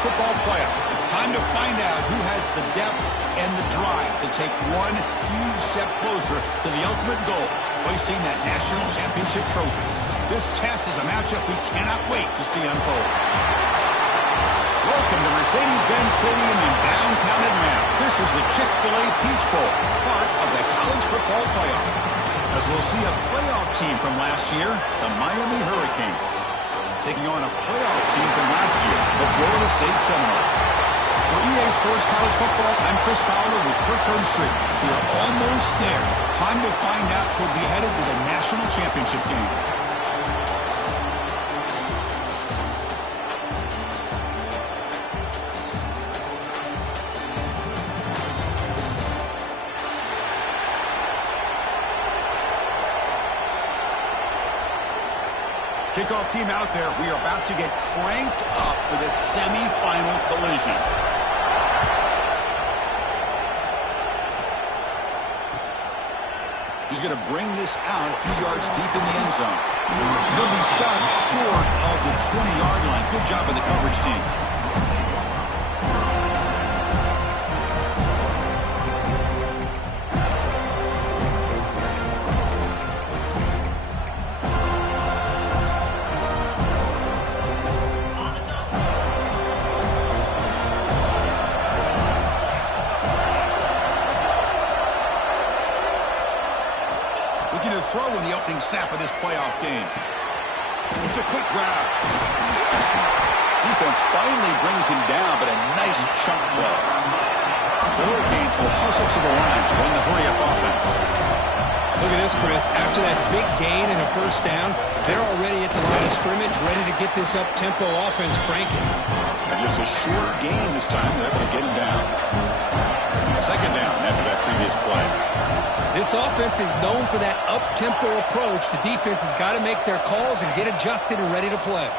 football playoff. It's time to find out who has the depth and the drive to take one huge step closer to the ultimate goal, hoisting that national championship trophy. This test is a matchup we cannot wait to see unfold. Welcome to Mercedes-Benz Stadium in downtown Atlanta. This is the Chick-fil-A Peach Bowl, part of the college football playoff. As we'll see a playoff team from last year, the Miami Hurricanes, taking on a playoff team from last year, the Florida State Seminoles. For EA Sports College Football, I'm Chris Fowler with Kirk Herbstreit. We are almost there. Time to find out who'll be headed to the national championship game. Kickoff team out there. We are about to get cranked up with a semi-final collision. He's going to bring this out a few yards deep in the end zone. He'll be stopped short of the 20-yard line. Good job by the coverage team. Throw in the opening snap of this playoff game. It's a quick grab. Defense finally brings him down, but a nice chunk play. The Hurricanes will hustle to the line to run the hurry-up offense. Look at this, Chris. After that big gain and a first down, they're already at the line of scrimmage, ready to get this up-tempo offense cranking. And just a short gain this time. They're able to get him down. Second down after that previous play. This offense is known for that up-tempo approach. The defense has got to make their calls and get adjusted and ready to play.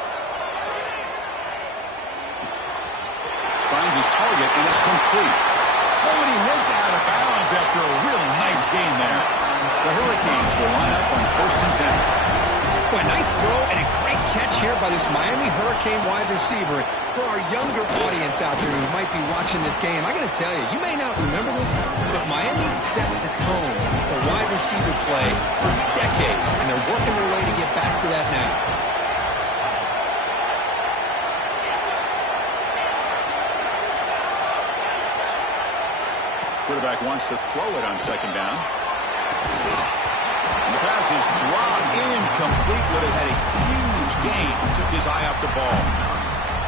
Finds his target, and it's complete. Oh, and he heads out of bounds after a real nice gain there. The Hurricanes will line up on 1st and 10. Boy, nice throw and a great catch here by this Miami Hurricane wide receiver. For our younger audience out there who might be watching this game, I got to tell you, you may not remember this, but Miami set the tone for wide receiver play for decades, and they're working their way to get back to that now. Quarterback wants to throw it on 2nd down. And the pass is dropped incomplete. Would have had a huge gain. Took his eye off the ball.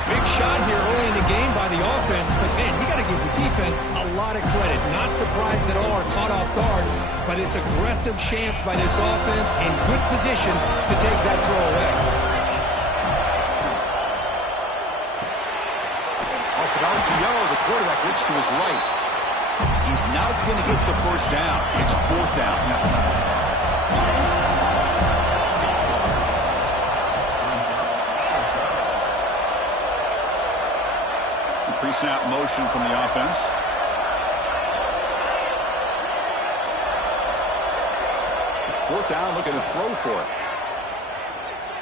Big shot here early in the game by the offense, but man, you got to give the defense a lot of credit. Not surprised at all or caught off guard by this aggressive chance by this offense in good position to take that throw away. Off an RPO, the quarterback looks to his right. He's not going to get the first down. It's 4th down. Pre-snap motion from the offense. Fourth down, looking to throw for it.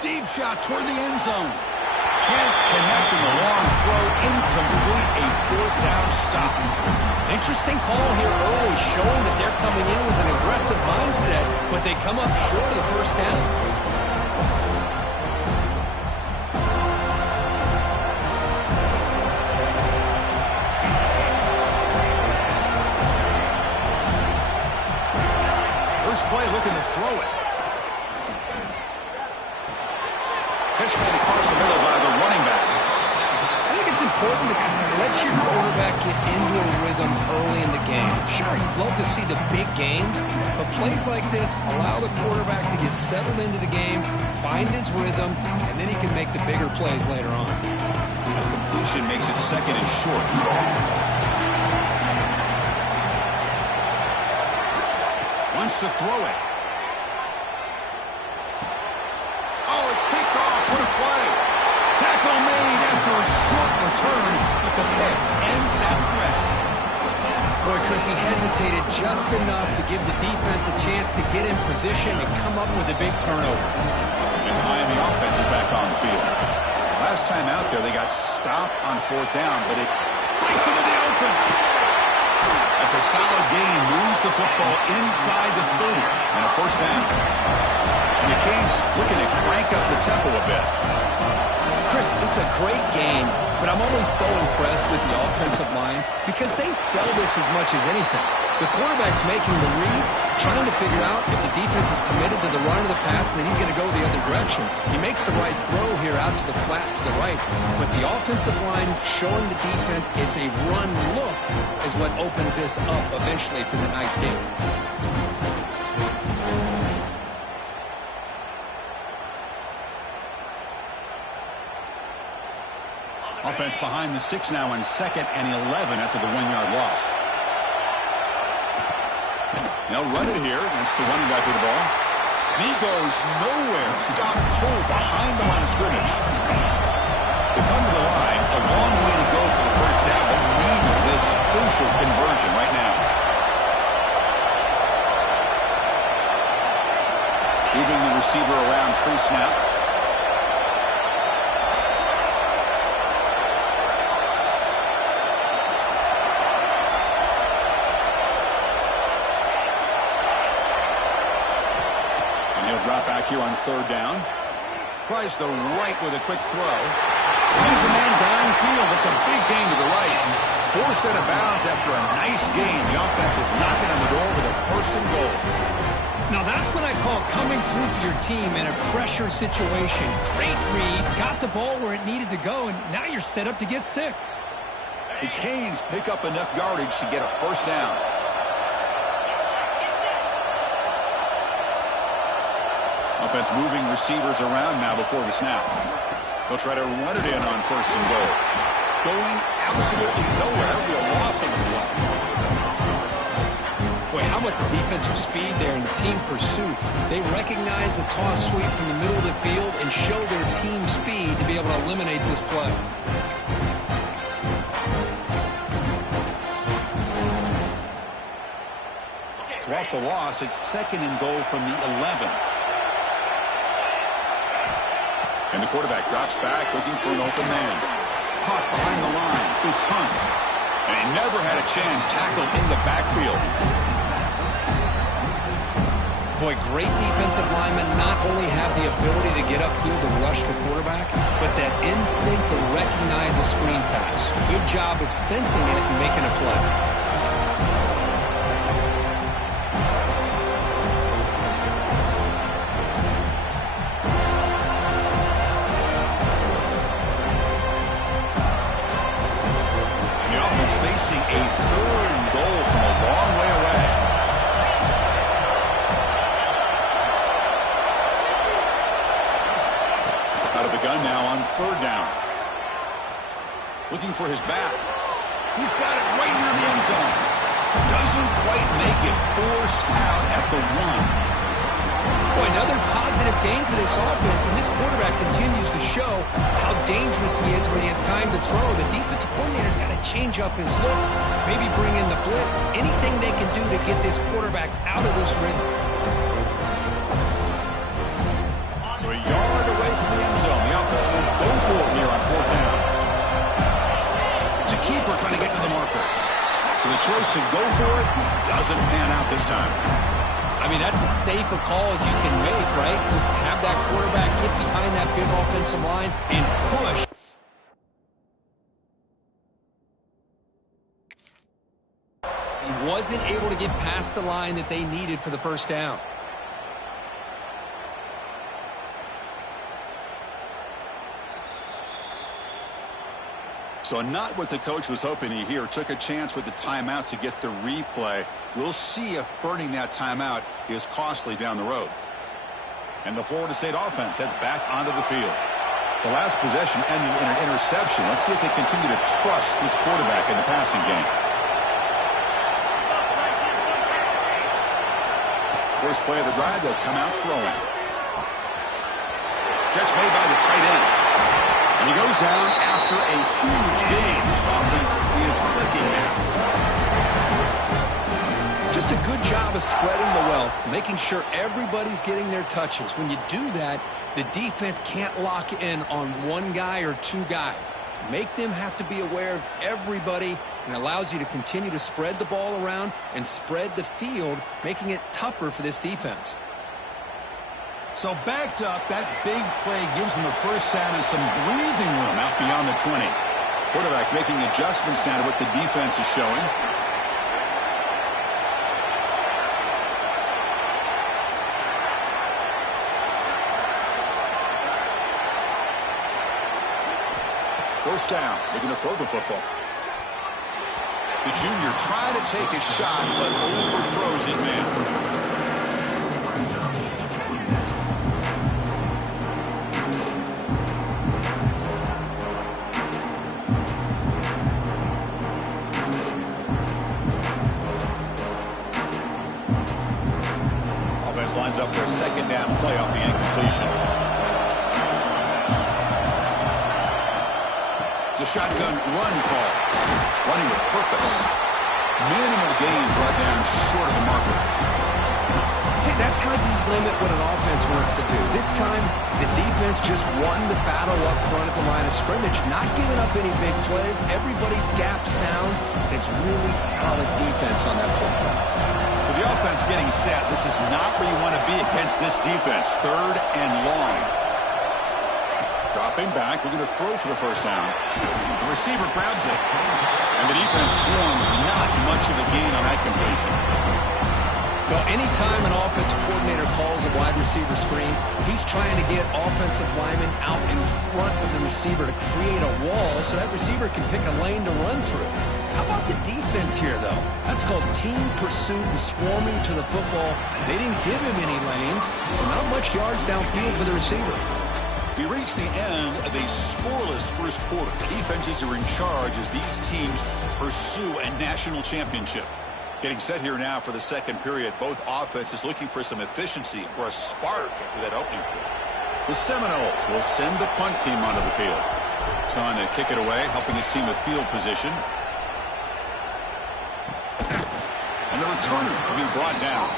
Deep shot toward the end zone. Can't connect in the long throw. Incomplete, a 4th down stop. Interesting call here early, showing that they're coming in with an aggressive mindset, but they come up short of the first down. Play looking to throw it. Pitch made across the middle by the running back. I think it's important to kind of let your quarterback get into a rhythm early in the game. Sure, you'd love to see the big gains, but plays like this allow the quarterback to get settled into the game, find his rhythm, and then he can make the bigger plays later on. A completion makes it 2nd and short. Wants to throw it. Oh, it's picked off. What a play. Tackle made after a short return, but the pick ends that threat. Boy, Chris, he hesitated just enough to give the defense a chance to get in position and come up with a big turnover. And the Miami offense is back on the field. last time out there, they got stopped on 4th down, but it breaks into the open. That's a solid gain. Moves the football inside the 30 and a 1st down. And the Canes looking to crank up the tempo a bit. Chris, this is a great game, but I'm always so impressed with the offensive line because they sell this as much as anything. The quarterback's making the read, trying to figure out if the defense is committed to the run or the pass, and then he's going to go the other direction. He makes the right throw here out to the flat to the right, but the offensive line showing the defense it's a run look is what opens this up eventually for the nice game. Offense behind the 6 now on 2nd and 11 after the 1-yard loss. They'll run it here. That's the running back with the ball. And he goes nowhere. Stop cold behind the line of scrimmage. They come to the line. A long way to go for the 1st down, but need this crucial conversion right now. Moving the receiver around pre-snap. Drop back here on 3rd down. Tries the right with a quick throw. Brings a man downfield. That's a big gain to the right. Forced out of bounds after a nice gain. The offense is knocking on the door with a 1st and goal. Now that's what I call coming through for your team in a pressure situation. Great read. Got the ball where it needed to go, and now you're set up to get 6. The Canes pick up enough yardage to get a 1st down. Offense moving receivers around now before the snap. They'll try to run it in on 1st and goal. Going absolutely nowhere. Be a loss on the play. Boy, how about the defensive speed there and the team pursuit? They recognize the toss sweep from the middle of the field and show their team speed to be able to eliminate this play. So off the loss, it's 2nd and goal from the 11. And the quarterback drops back, looking for an open man. Caught behind the line. It's Hunt. And he never had a chance. Tackled in the backfield. Boy, great defensive linemen not only have the ability to get upfield to rush the quarterback, but that instinct to recognize a screen pass. Good job of sensing it and making a play. Facing a 3rd and goal from a long way away. Out of the gun now on 3rd down. Looking for his back. He's got it right near the end zone. Doesn't quite make it. Forced out at the 1. Boy, another positive game for this offense, and this quarterback continues to show how dangerous he is when he has time to throw. The defensive coordinator's got to change up his looks, maybe bring in the blitz, anything they can do to get this quarterback out of this rhythm. So a yard away from the end zone. The offense will go for it here on 4th down. It's a keeper trying to get to the marker. So the choice to go for it doesn't pan out this time. I mean, that's as safe a call as you can make, right? Just have that quarterback get behind that big offensive line and push. He wasn't able to get past the line that they needed for the 1st down. So not what the coach was hoping to hear. Took a chance with the timeout to get the replay. We'll see if burning that timeout is costly down the road. And the Florida State offense heads back onto the field. The last possession ended in an interception. Let's see if they continue to trust this quarterback in the passing game. First play of the drive, they'll come out throwing. Catch made by the tight end. And he goes down after a huge gain. This offense is clicking now. just a good job of spreading the wealth, making sure everybody's getting their touches. When you do that, the defense can't lock in on one guy or two guys. Make them have to be aware of everybody, and allows you to continue to spread the ball around and spread the field, making it tougher for this defense. So backed up, that big play gives them a first down and some breathing room out beyond the 20. Quarterback making adjustments now to what the defense is showing. First down, they're going to throw the football. The junior tried to take a shot, but overthrows his man. Offense lines up for a second down play off the incompletion. A shotgun run call. Running with purpose. Minimal gain brought down short of the marker. See, that's how you limit what an offense wants to do. This time, the defense just won the battle up front at the line of scrimmage, not giving up any big plays. Everybody's gap sound. It's really solid defense on that play. So the offense getting set. This is not where you want to be against this defense. Third and long. Dropping back, we're going to throw for the first down. The receiver grabs it. And the defense swarms, not much of a gain on that completion. Well, anytime an offensive coordinator calls a wide receiver screen, he's trying to get offensive linemen out in front of the receiver to create a wall so that receiver can pick a lane to run through. How about the defense here, though? That's called team pursuit and swarming to the football. They didn't give him any lanes, so not much yards downfield for the receiver. We reach the end of a scoreless first quarter. The defenses are in charge as these teams pursue a national championship. Getting set here now for the second period. Both offenses looking for some efficiency, for a spark after that opening quarter. The Seminoles will send the punt team onto the field. Trying to kick it away, helping his team with field position. And the returner will be brought down.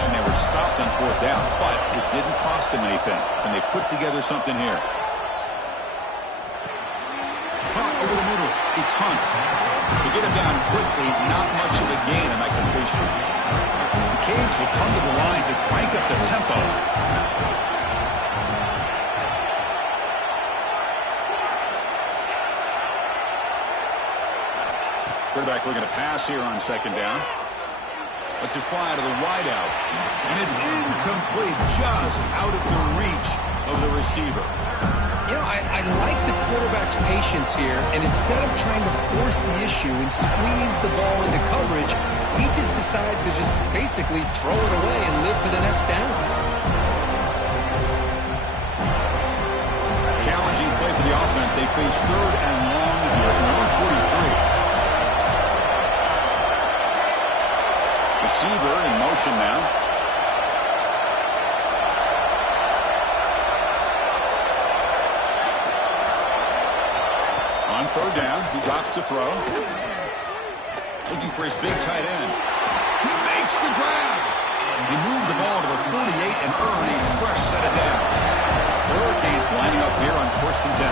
They were stopped on fourth down, but it didn't cost them anything. And they put together something here. Hunt over the middle. It's Hunt. To get him down quickly, not much of a gain on that completion. The Canes will come to the line to crank up the tempo. Quarterback looking to pass here on second down. Let's it fly to the wideout. And it's incomplete, just out of the reach of the receiver. You know, I like the quarterback's patience here, and instead of trying to force the issue and squeeze the ball into coverage, he just decides to just basically throw it away and live for the next down. Challenging play for the offense. They face third and long here at number 43. Receiver in motion now. On third down, he drops to throw. Looking for his big tight end. He makes the grab. He moved the ball to the 48 and earned a fresh set of downs. The Hurricanes lining up here on 1st and 10.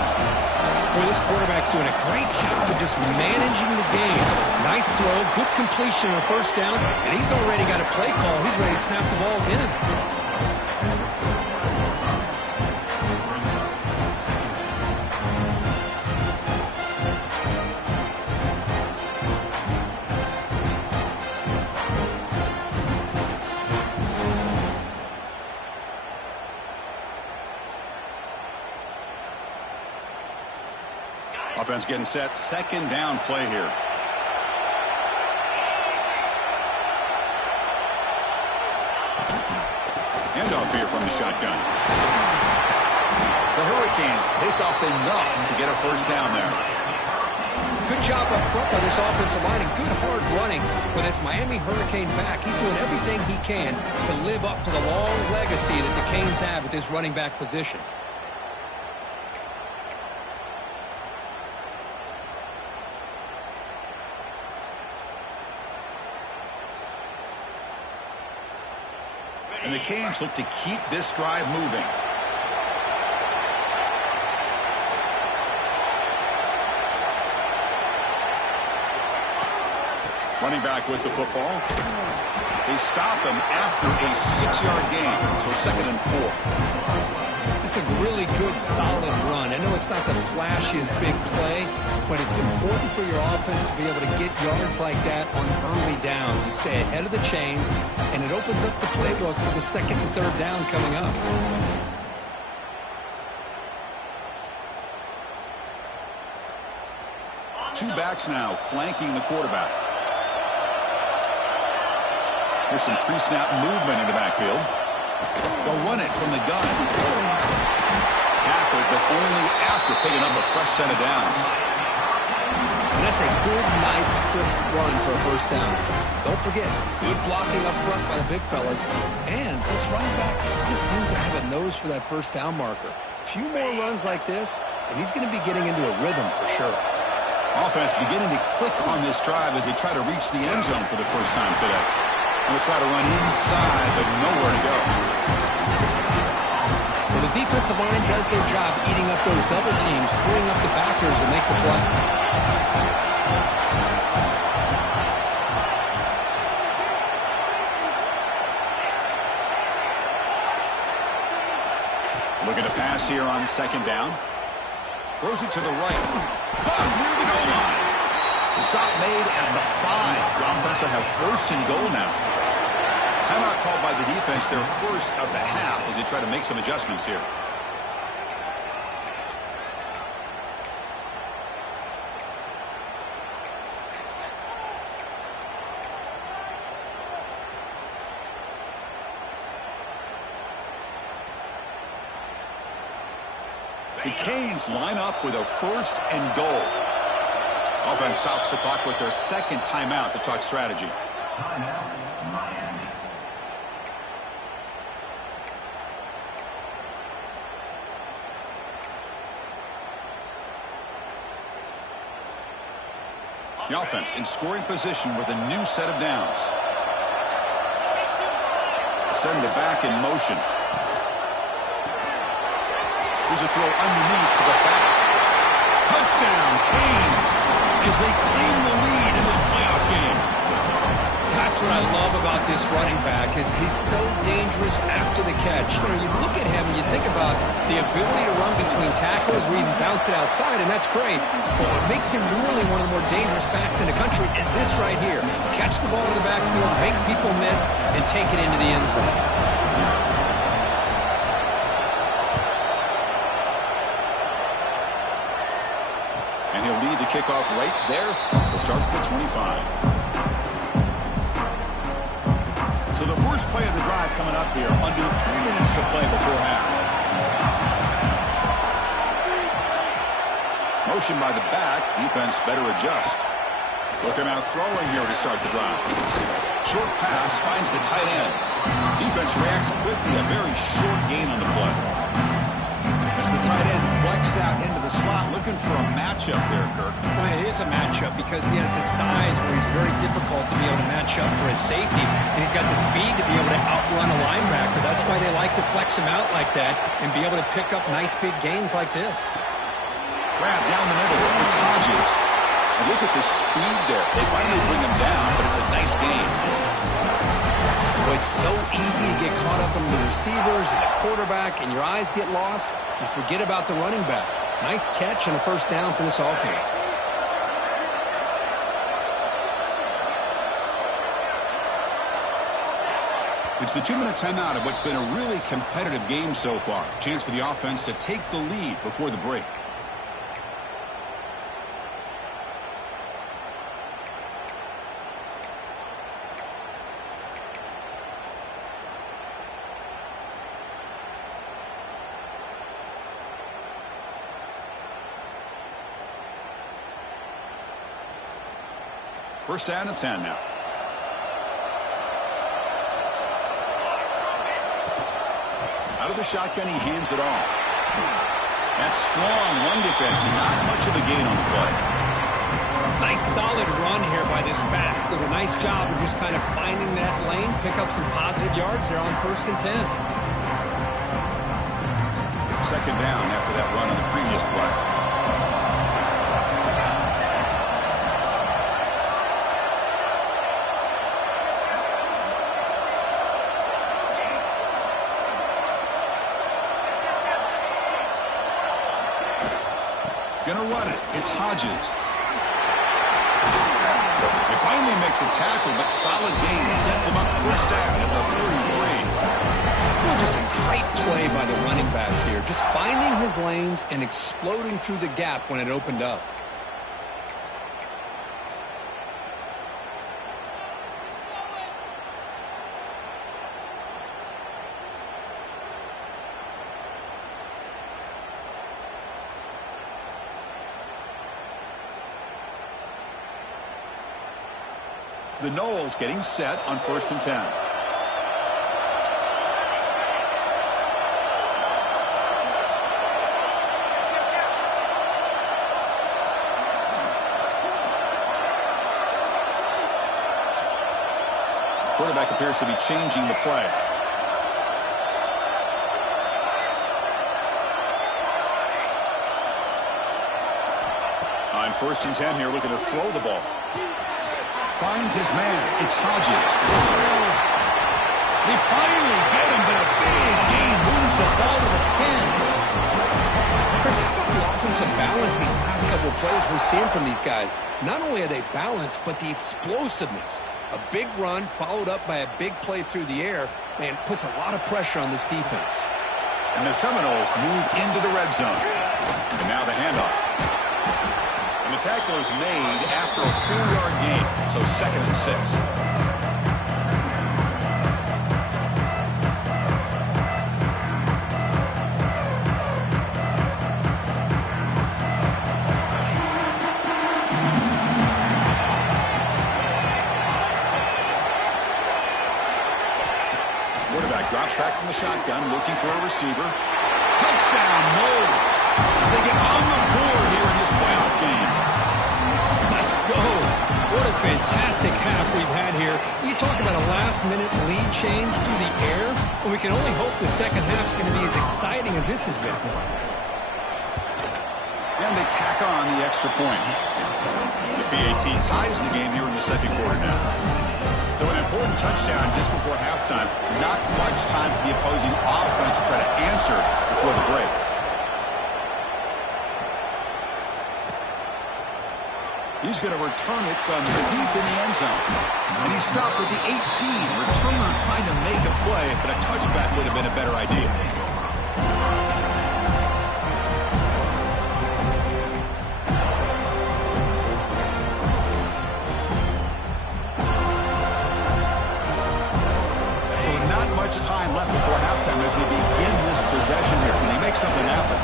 Boy, this quarterback's doing a great job of just managing the game. Nice throw, good completion on first down, and he's already got a play call. He's ready to snap the ball in. Offense getting set. Second down play here. Handoff handoff here from the shotgun. The Hurricanes pick up enough to get a first down there. Good job up front by this offensive line and good hard running with this Miami Hurricane back. He's doing everything he can to live up to the long legacy that the Canes have at this running back position. And the Canes look to keep this drive moving. Running back with the football. They stop him after a 6-yard gain, so 2nd and 4. It's a really good, solid run. I know it's not the flashiest big play, but it's important for your offense to be able to get yards like that on early downs. You stay ahead of the chains, and it opens up the playbook for the 2nd and 3rd down coming up. Two backs now flanking the quarterback. Here's some pre-snap movement in the backfield. They'll run it from the gun. Tackled, but only after picking up a fresh set of downs. And that's a good, nice, crisp run for a first down. Don't forget, good blocking up front by the big fellas. And this running back just seems to have a nose for that first down marker. A few more runs like this, and he's going to be getting into a rhythm for sure. Offense beginning to click on this drive as they try to reach the end zone for the first time today. They'll try to run inside, but nowhere to go. Well, the defensive line does their job eating up those double teams, freeing up the backers to make the play. Look at the pass here on 2nd down. Throws it to the right. Caught near the goal line. The stop made at the 5. The offense will have 1st and goal now. Timeout called by the defense, their first of the half, as they try to make some adjustments here. The Canes line up with a 1st and goal. Offense stops the clock with their 2nd timeout to talk strategy. The offense in scoring position with a new set of downs. Send the back in motion. Here's a throw underneath to the back. Touchdown, Canes, as they claim the lead in this playoff game. That's what I love about this running back is he's so dangerous after the catch. You know, you look at him and you think about the ability to run between tackles or even bounce it outside, and that's great. But what makes him really one of the more dangerous backs in the country is this right here. Catch the ball in the backfield, make people miss, and take it into the end zone. And he'll lead the kickoff right there. We'll start with the 25. So the first play of the drive coming up here, under 3 minutes to play before half. Motion by the back, defense better adjust. Looking out throwing here to start the drive. Short pass finds the tight end. Defense reacts quickly, a very short gain on the play. As the tight end flexed out into the slot, looking for a matchup there, Kirk. Well, it is a matchup because he has the size where he's very difficult to be able to match up for his safety, and he's got the speed to be able to outrun a linebacker. That's why they like to flex him out like that and be able to pick up nice big gains like this. Grab down the middle. It's Hodges. And look at the speed there. They finally bring him down, but it's a nice gain. Well, it's so easy to get caught up in the receivers and the quarterback, and your eyes get lost. You forget about the running back. Nice catch and a first down for this offense. It's the 2-minute timeout of what's been a really competitive game so far. Chance for the offense to take the lead before the break. First down and 10 now. Out of the shotgun, he hands it off. That's strong run defense. Not much of a gain on the play. Nice solid run here by this back. Did a nice job of just kind of finding that lane, pick up some positive yards there on 1st and 10. Second down after that run on the previous play. Gonna run it. It's Hodges. They finally make the tackle, but solid gain sets him up first down at the 33. Well, just a great play by the running back here. Just finding his lanes and exploding through the gap when it opened up. The Knowles getting set on 1st and 10. Quarterback appears to be changing the play. On 1st and 10 here, looking to throw the ball. Finds his man. It's Hodges. They finally get him, but a big gain moves the ball to the 10. Chris, how about the offensive balance these last couple of plays we're seeing from these guys? Not only are they balanced, but the explosiveness. A big run followed up by a big play through the air, man, puts a lot of pressure on this defense. And the Seminoles move into the red zone. And now the handoff. And the tackle is made after a 4-yard gain, so 2nd and 6. Quarterback drops back from the shotgun, looking for a receiver. Touchdown, Knowles, as they get on the board here in this playoff game. Let's go. What a fantastic half we've had here. You talk about a last-minute lead change through the air, and we can only hope the second half's going to be as exciting as this has been. And they tack on the extra point. The PAT ties the game here in the second quarter now. So an important touchdown just before halftime. Not much time for the opposing offense to try to answer before the break. He's going to return it from deep in the end zone. And he stopped with the 18. Returner trying to make a play, but a touchback would have been a better idea. So not much time left before halftime as they begin this possession here. Can he make something happen?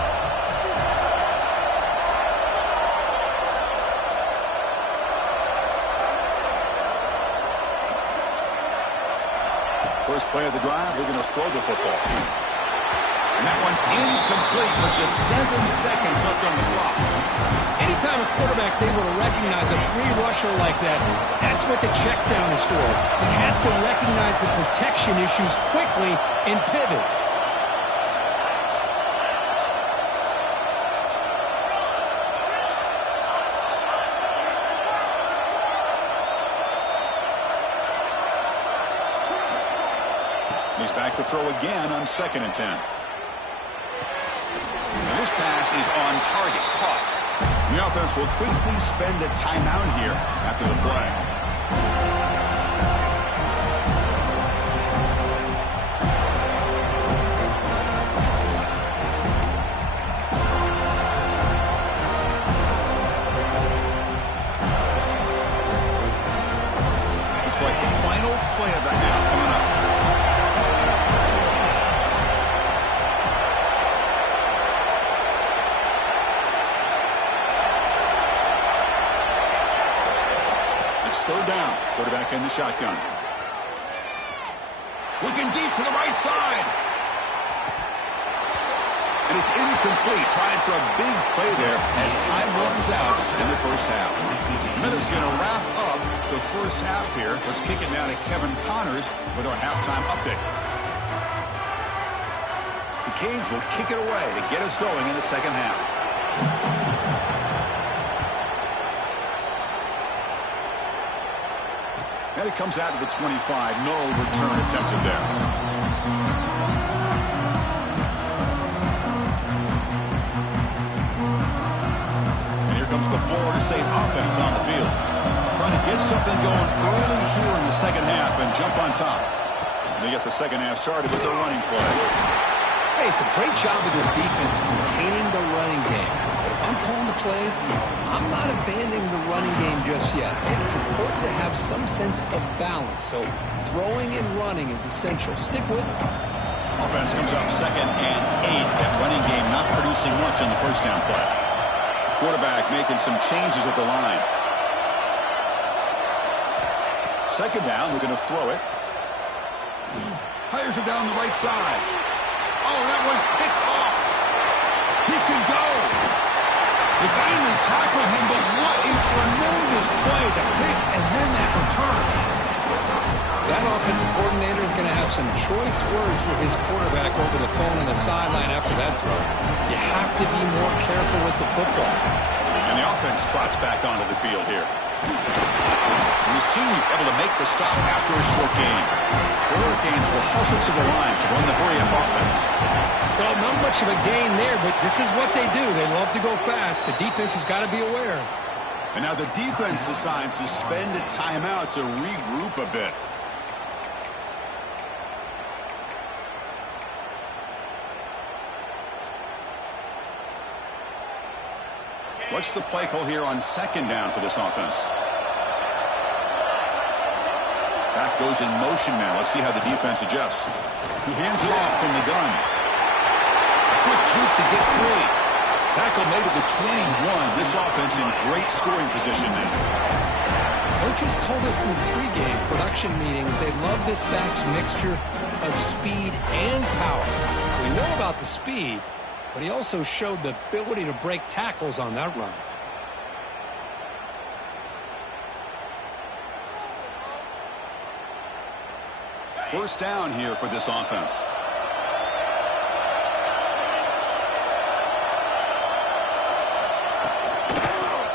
First play of the drive, they're going to throw the football. And that one's incomplete with just 7 seconds left on the clock. Anytime a quarterback's able to recognize a free rusher like that, that's what the check down is for. He has to recognize the protection issues quickly and pivot. He's back to throw again on 2nd and 10. And this pass is on target, caught. The offense will quickly spend a timeout here after the play. Looks like the final play of the half coming up. third down. Quarterback in the shotgun. Looking deep to the right side. And it's incomplete. Trying for a big play there as time runs out in the first half. Miller's going to wrap up the first half here. Let's kick it now to Kevin Connors with our halftime update. The Canes will kick it away to get us going in the second half. And it comes out to the 25. No return attempted there. And here comes the Florida State offense on the field. Trying to get something going early here in the second half and jump on top. They get the second half started with their running play. Hey, it's a great job of this defense containing the running game. But if I'm calling the plays, I'm not abandoning the running game just yet. And it's important to have some sense of balance. So throwing and running is essential. Stick with it. Offense comes up 2nd and 8. That running game not producing much on the first down play. Quarterback making some changes at the line. Second down, we're going to throw it. Hires it down the right side. Oh, that one's picked off. He can go. They finally tackle him, but what a tremendous play. The pick and then that return. That offensive coordinator is going to have some choice words for his quarterback over the phone on the sideline after that throw. You have to be more careful with the football. And the offense trots back onto the field here. Receive able to make the stop after a short game. The Hurricanes will hustle to the line to run the hurry-up offense. Well, not much of a gain there, but this is what they do. They love to go fast. The defense has got to be aware. And now the defense decides to spend a timeout to regroup a bit. What's the play call here on second down for this offense? Back goes in motion now. Let's see how the defense adjusts. He hands it off from the gun. A quick juke to get free. Tackle made at the 21. This offense in great scoring position now. Coaches told us in the pregame production meetings they love this back's mixture of speed and power. We know about the speed, but he also showed the ability to break tackles on that run. First down here for this offense.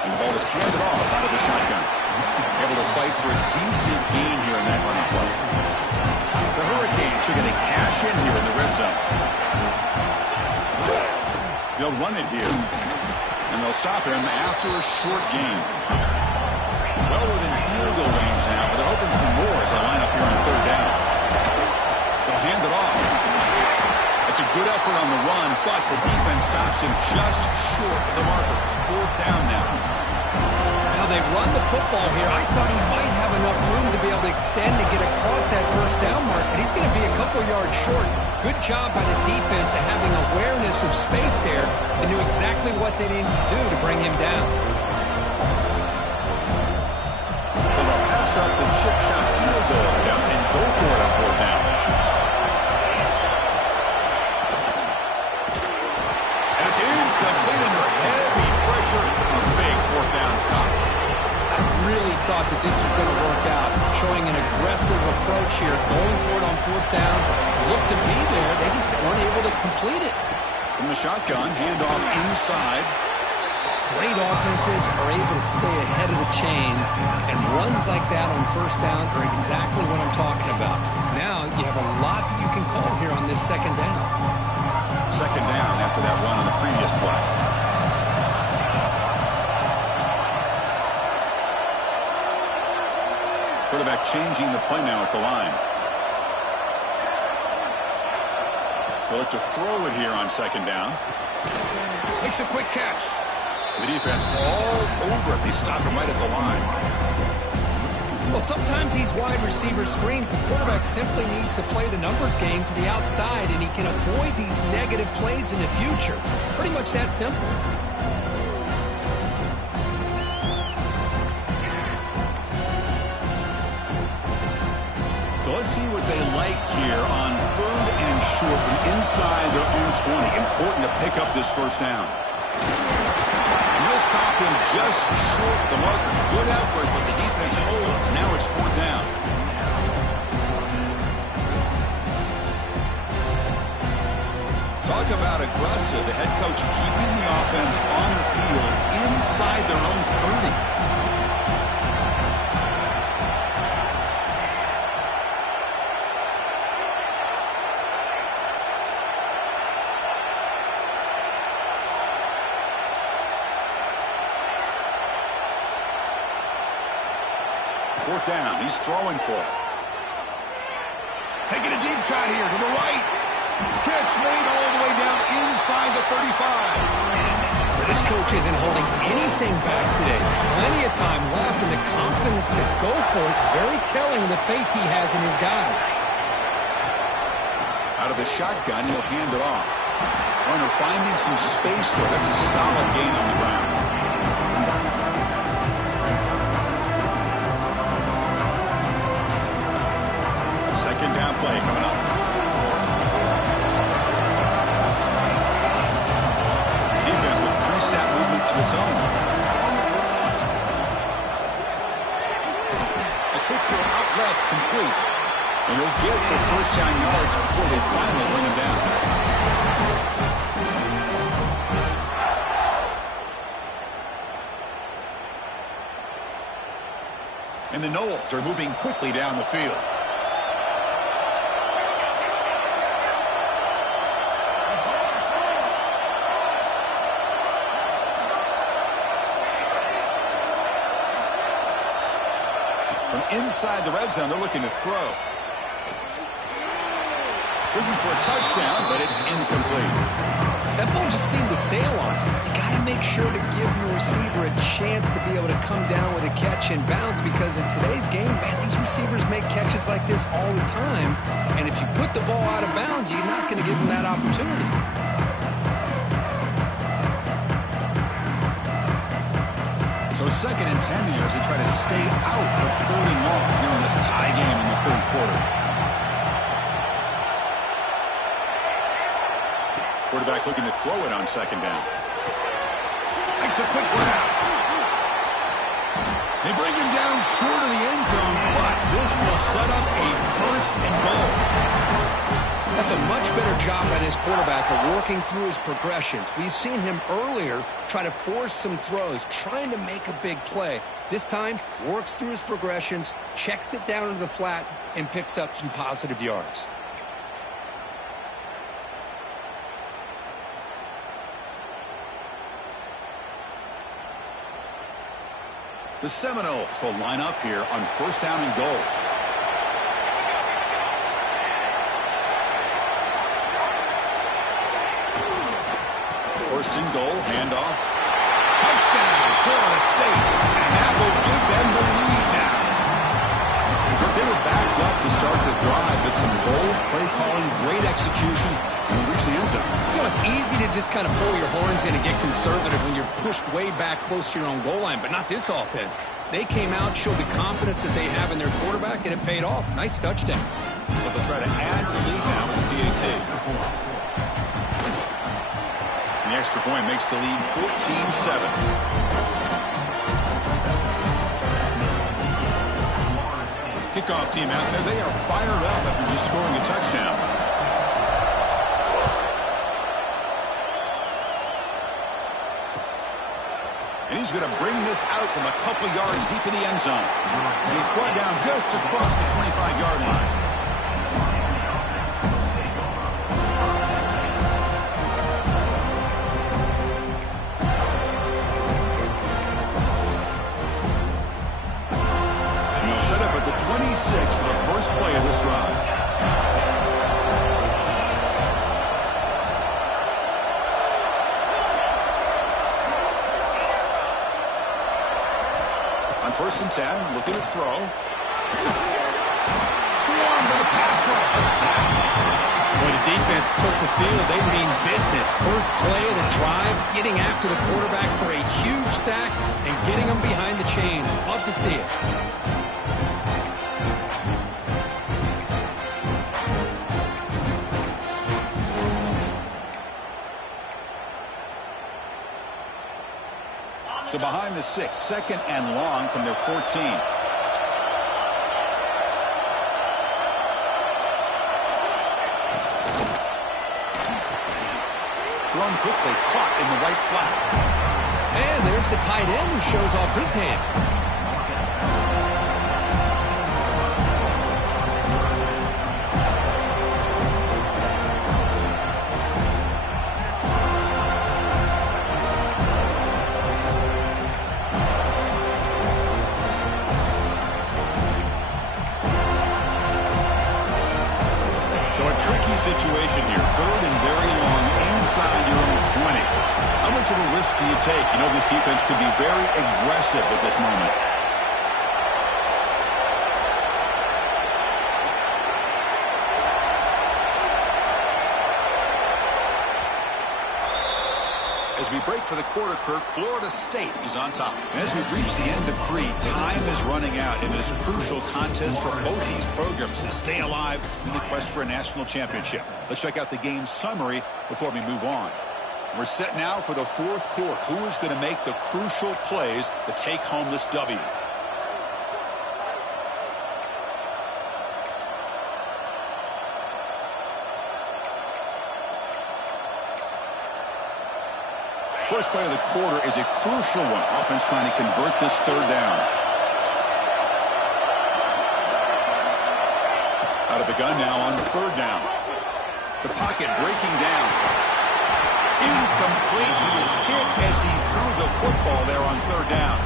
And the ball is handed off out of the shotgun. Able to fight for a decent gain here in that running play. The Hurricanes are going to cash in here in the red zone. They'll run it here. And they'll stop him after a short gain. Well within field goal range now, but they're hoping for more as they line up here on third down. They'll hand it off. It's a good effort on the run, but the defense stops him just short of the marker. Fourth down now. Now they run the football here. I thought he might have enough room to be able to extend and get across that first down mark, but he's going to be a couple yards short. Good job by the defense of having awareness of space there and knew exactly what they needed to do to bring him down. So they'll pass up the chip shot field goal attempt and go for it on fourth down. And it's incomplete under heavy pressure. A big fourth down stop. I really thought that this was going to work out, showing an aggressive approach here, going for it on fourth down. Looked to be there. They just weren't able to complete it. From the shotgun, handoff inside. Great offenses are able to stay ahead of the chains, and runs like that on first down are exactly what I'm talking about. Now you have a lot that you can call here on this second down. Second down after that run on the previous play. Quarterback changing the play now at the line. They'll look to throw it here on second down. Makes a quick catch. The defense all over it. They stop him right at the line. Well, sometimes these wide receiver screens, the quarterback simply needs to play the numbers game to the outside, and he can avoid these negative plays in the future. Pretty much that simple. So let's see what they like here on 3rd and short from inside their own 20. Important to pick up this first down. He'll stop him just short of the marker. Good effort, but the defense holds. Now it's 4th down. Talk about aggressive. The head coach keeping the offense on the field inside their own 30. Fourth down. He's throwing for it. Taking a deep shot here to the right. Catch made all the way down inside the 35. Well, this coach isn't holding anything back today. Plenty of time left, and the confidence to go for it is very telling of the faith he has in his guys. Out of the shotgun, he'll hand it off. Runner finding some space there. That's a solid gain on the ground. Second down play coming up. Defense with pre-snap movement of its own. A quick throw out left, complete. And he'll get the first down yards before they finally bring him down. And the Noles are moving quickly down the field. From inside the red zone, they're looking to throw. Looking for a touchdown, but it's incomplete. That ball just seemed to sail on him. You got to make sure to give your receiver a chance to be able to come down with a catch and bounce, because in today's game, man, these receivers make catches like this all the time. And if you put the ball out of bounds, you're not going to give them that opportunity. So 2nd and 10 here as they try to stay out of 3rd and long here in this tie game in the 3rd quarter. Quarterback looking to throw it on 2nd down. Makes a quick route. They bring him down short of the end zone, but this will set up a 1st and goal. That's a much better job by this quarterback of working through his progressions. We've seen him earlier try to force some throws, trying to make a big play. This time, works through his progressions, checks it down into the flat, and picks up some positive yards. The Seminoles will line up here on 1st down and goal. First and goal, handoff. Touchdown, Florida State. And that will give them the lead now. They were backed up to start the drive, but some bold play calling, great execution, and we reach the end zone. You know, it's easy to just kind of pull your horns in and get conservative when you're pushed way back close to your own goal line, but not this offense. They came out, showed the confidence that they have in their quarterback, and it paid off. Nice touchdown. But they'll try to add to the lead now with the PAT. The extra point makes the lead 14-7. Kickoff team out there, they are fired up after just scoring a touchdown. And he's going to bring this out from a couple yards deep in the end zone. And he's brought down just across the 25-yard line. Set up at the 26 for the first play of this drive. On 1st and 10, looking to throw. Swarm to the pass rush, a sack. When the defense took the field, they mean business. First play of the drive, getting after the quarterback for a huge sack and getting him behind the chains. Love to see it. So behind the 6, second and long from their 14. Thrown quickly, caught in the right flat. And there's the tight end who shows off his hands. So a tricky situation here. Third and very long inside your own 20. How much of a risk do you take? You know, this defense could be very aggressive at this moment. As we break for the quarter, Kirk, Florida State is on top. And as we've reached the end of 3, time is running out in this crucial contest for both these programs to stay alive in the quest for a national championship. Let's check out the game summary before we move on. We're set now for the 4th quarter. Who is going to make the crucial plays to take home this W? First play of the quarter is a crucial one. Offense trying to convert this 3rd down. Out of the gun now on 3rd down. The pocket breaking down. Incomplete. He was hit as he threw the football there on 3rd down.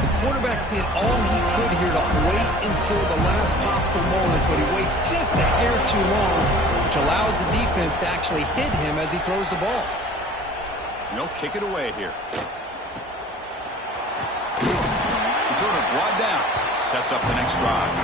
The quarterback did all he could here to wait until the last possible moment, but he waits just a hair too long, which allows the defense to actually hit him as he throws the ball. They'll kick it away here. Returner brought down. Sets up the next drive.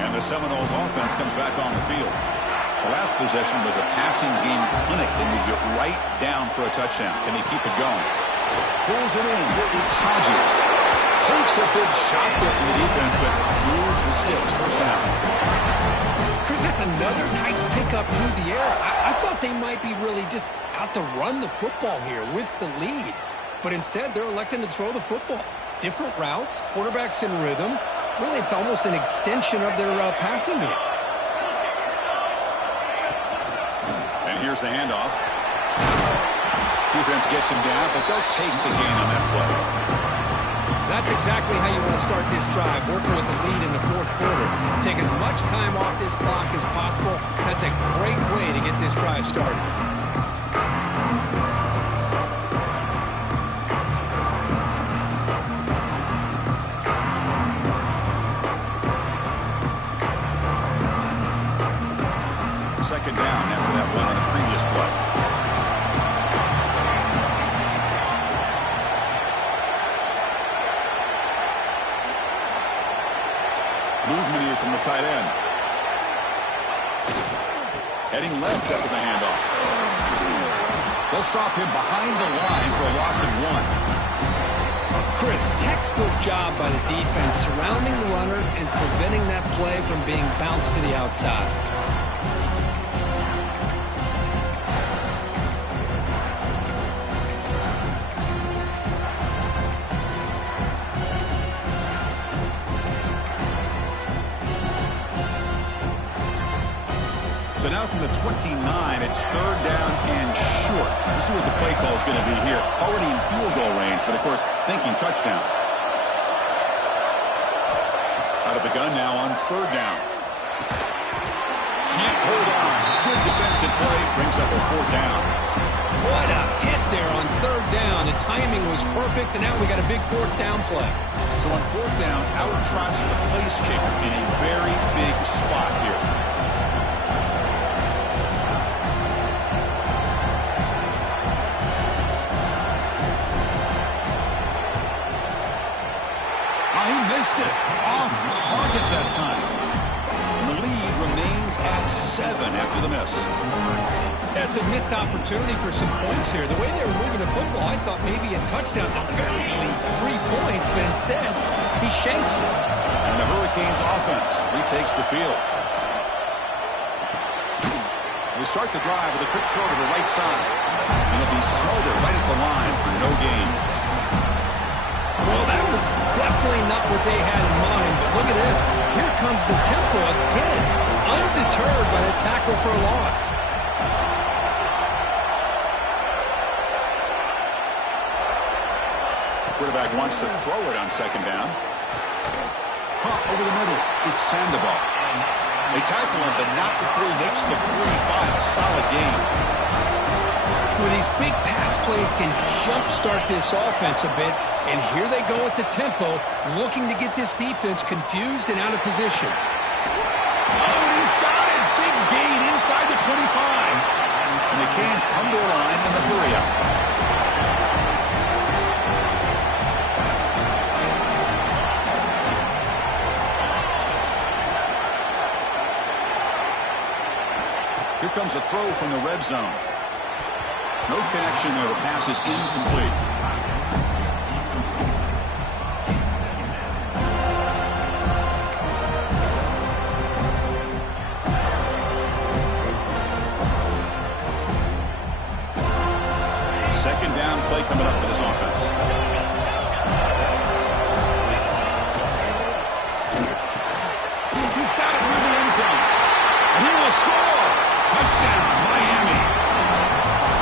And the Seminoles offense comes back on the field. The last possession was a passing game clinic. They moved it right down for a touchdown. Can they keep it going? Pulls it in. It's Hodges. Takes a big shot there from the defense, but moves the sticks. First down. Chris, that's another nice pickup through the air. I thought they might be really just out to run the football here with the lead. But instead, they're electing to throw the football. Different routes, quarterbacks in rhythm. Really, it's almost an extension of their passing game. And here's the handoff. Defense gets him down, but they'll take the gain on that play. That's exactly how you want to start this drive, working with the lead in the 4th quarter. Take as much time off this clock as possible. That's a great way to get this drive started. Second down after that run on the previous play. Movement here from the tight end. Heading left after the handoff. They'll stop him behind the line for a loss of 1. Chris, textbook job by the defense surrounding the runner and preventing that play from being bounced to the outside. So now from the 29, it's 3rd down and short. Let's see what the play call is going to be here. Already in field goal range, but of course, thinking touchdown. Out of the gun now on 3rd down. Can't hold on. Good defensive play. Brings up a 4th down. What a hit there on 3rd down. The timing was perfect, and now we got a big 4th down play. So on 4th down, out trots the place kicker in a very big spot here. He missed it. Off target that time. And the lead remains at 7 after the miss. That's a missed opportunity for some points here. The way they were moving the football, I thought maybe a touchdown, at the very least 3 points, but instead he shanks it. And the Hurricanes offense retakes the field. They start the drive with a quick throw to the right side. And it'll be smothered right at the line for no gain. Well, that was definitely not what they had in mind, but look at this. Here comes the tempo again, undeterred by the tackle for a loss. Quarterback wants to throw it on second down. Over the middle, it's Sandoval. They tackle him, but not before he makes the 45. A solid game. Well, these big pass plays can jumpstart this offense a bit, and here they go at the tempo, looking to get this defense confused and out of position. Oh, and he's got it! Big gain inside the 25. And the Canes come to a line in the hurry-up. Here comes a throw from the red zone. No connection there. The pass is incomplete. Second down play coming up for this offense. He's got it near the end zone. And he will score. Touchdown, Miami.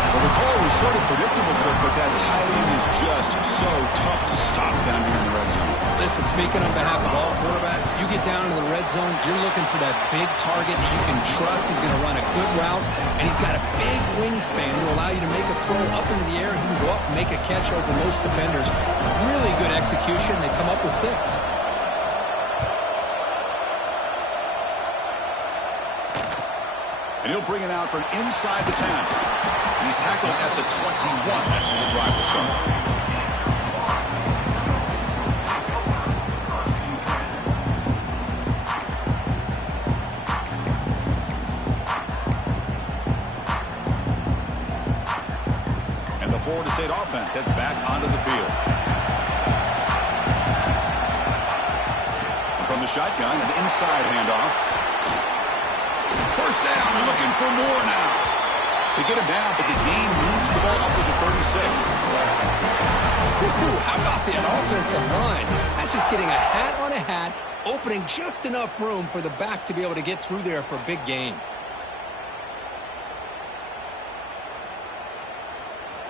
Well, the call was sort of predictable, Kirk, but that tight end is just so tough to stop down here in the red zone. Listen, speaking on behalf of all quarterbacks, you get down into the red zone, you're looking for that big target that you can trust. He's going to run a good route, and he's got a big wingspan to allow you to make a throw up into the air. He can go up and make a catch over most defenders. Really good execution. They come up with 6. And he'll bring it out from inside the 10. And he's tackled at the 21. That's where the drive will start. And the Florida State offense heads back onto the field. And from the shotgun, an inside handoff. First down, looking for more now. They get him down, but the gain moves the ball up to the 36. How about that offensive line? That's just getting a hat on a hat, opening just enough room for the back to be able to get through there for a big gain.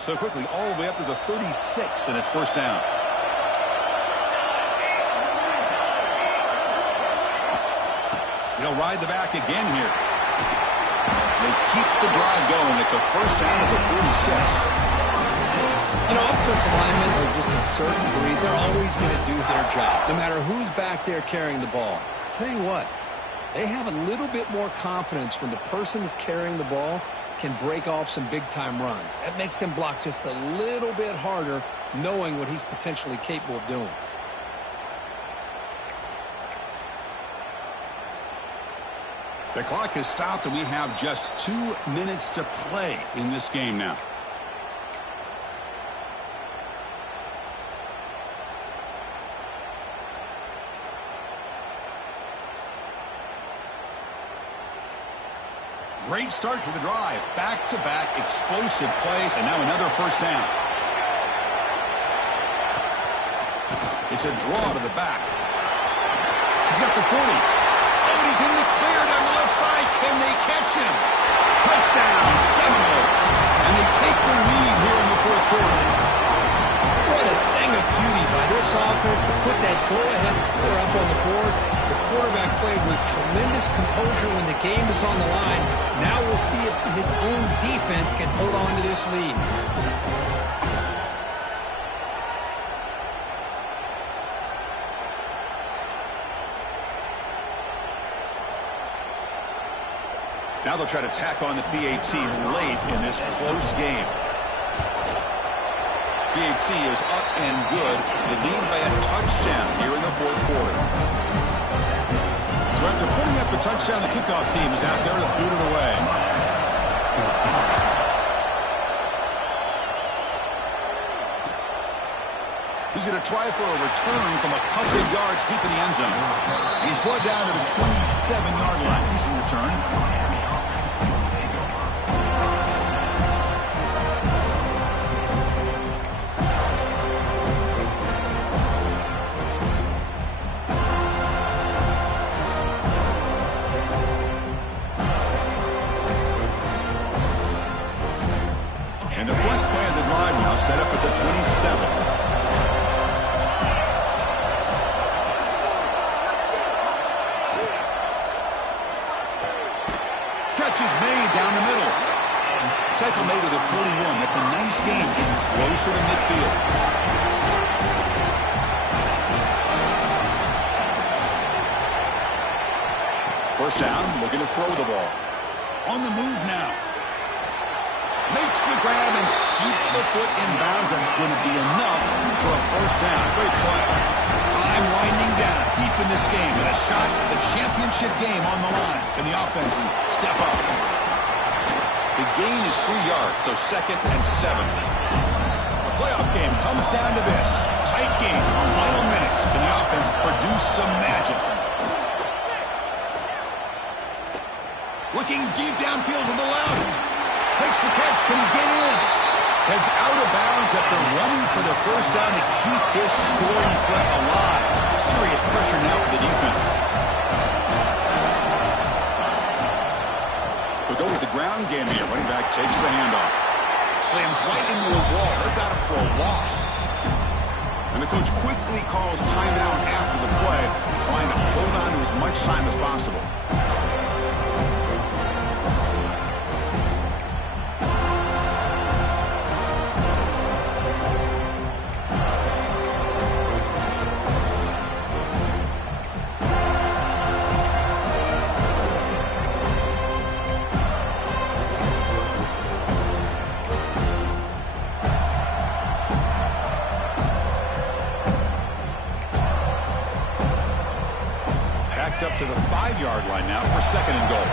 So quickly, all the way up to the 36, and it's first down. He'll ride the back again here. They keep the drive going. It's a first down at the 46. You know, offensive linemen are just a certain breed. They're always going to do their job, no matter who's back there carrying the ball. I'll tell you what, they have a little bit more confidence when the person that's carrying the ball can break off some big-time runs. That makes him block just a little bit harder, knowing what he's potentially capable of doing. The clock has stopped, and we have just 2 minutes to play in this game now. Great start to the drive. Back-to-back explosive plays, and now another first down. It's a draw to the back. He's got the 40. He's in the clear down the left side. Can they catch him? Touchdown, Seminoles. And they take the lead here in the fourth quarter. What a thing of beauty by this offense to put that go-ahead score up on the board. The quarterback played with tremendous composure when the game is on the line. Now we'll see if his own defense can hold on to this lead. Now they'll try to tack on the PAT late in this close game. PAT is up and good. They lead by a touchdown here in the fourth quarter. So after putting up a touchdown, the kickoff team is out there to boot it away. He's going to try for a return from a couple of yards deep in the end zone. And he's brought down to the 27-yard line. Decent return. And the first play of the drive now set up at the 27. Catch is made down the middle. Tackle made to the 41. That's a nice gain, getting closer to midfield. First down, looking to throw the ball. On the move now. Makes the grab and keeps the foot in bounds. That's going to be enough for a first down. Great play. Time winding down deep in this game with a shot at the championship game on the line. Can the offense step up? The gain is 3 yards, so 2nd and 7. The playoff game comes down to this. Tight game on final minutes. Can the offense produce some magic? Looking deep downfield to the left. Makes the catch. Can he get in? Heads out of bounds after running for the first down to keep his scoring threat alive. Serious pressure now for the defense. They'll go with the ground game here. Running back takes the handoff. Slams right into a wall. They've got him for a loss. And the coach quickly calls timeout after the play, trying to hold on to as much time as possible. Up to the 5-yard line now for 2nd and goal.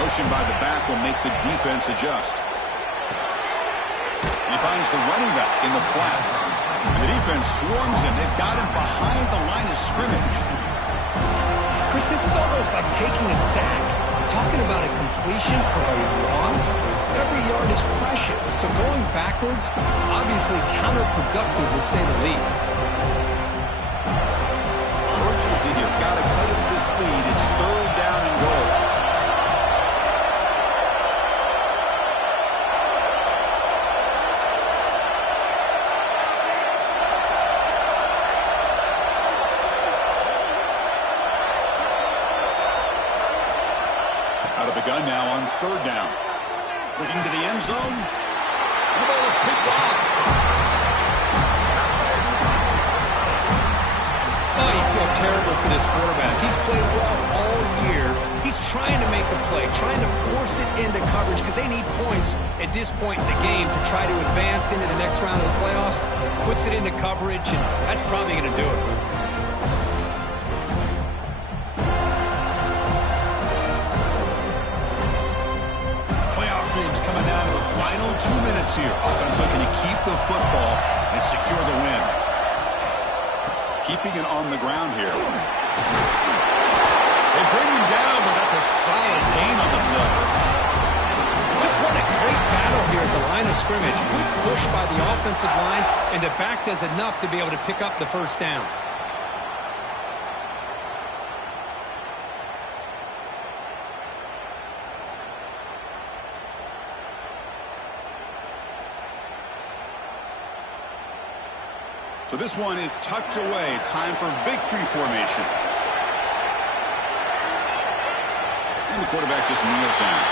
Motion by the back will make the defense adjust. He finds the running back in the flat. And the defense swarms him. They've got him behind the line of scrimmage. Chris, this is almost like taking a sack. Talking about a completion for a loss, every yard is precious. So going backwards, obviously counterproductive to say the least. Here. Got to cut it this lead. It's 3rd down and goal. Out of the gun now on 3rd down. Looking to the end zone. The ball is picked off. Oh, you feel terrible for this quarterback. He's played well all year. He's trying to make a play, trying to force it into coverage because they need points at this point in the game to try to advance into the next round of the playoffs. Puts it into coverage, and that's probably going to do it. Playoff dreams coming down to the final 2 minutes here. Offense looking to keep the football and secure the win. Keeping it on the ground here. They bring him down, but that's a solid gain on the play. Just what a great battle here at the line of scrimmage. Good push by the offensive line, and the back does enough to be able to pick up the first down. So this one is tucked away. Time for victory formation. And the quarterback just kneels down.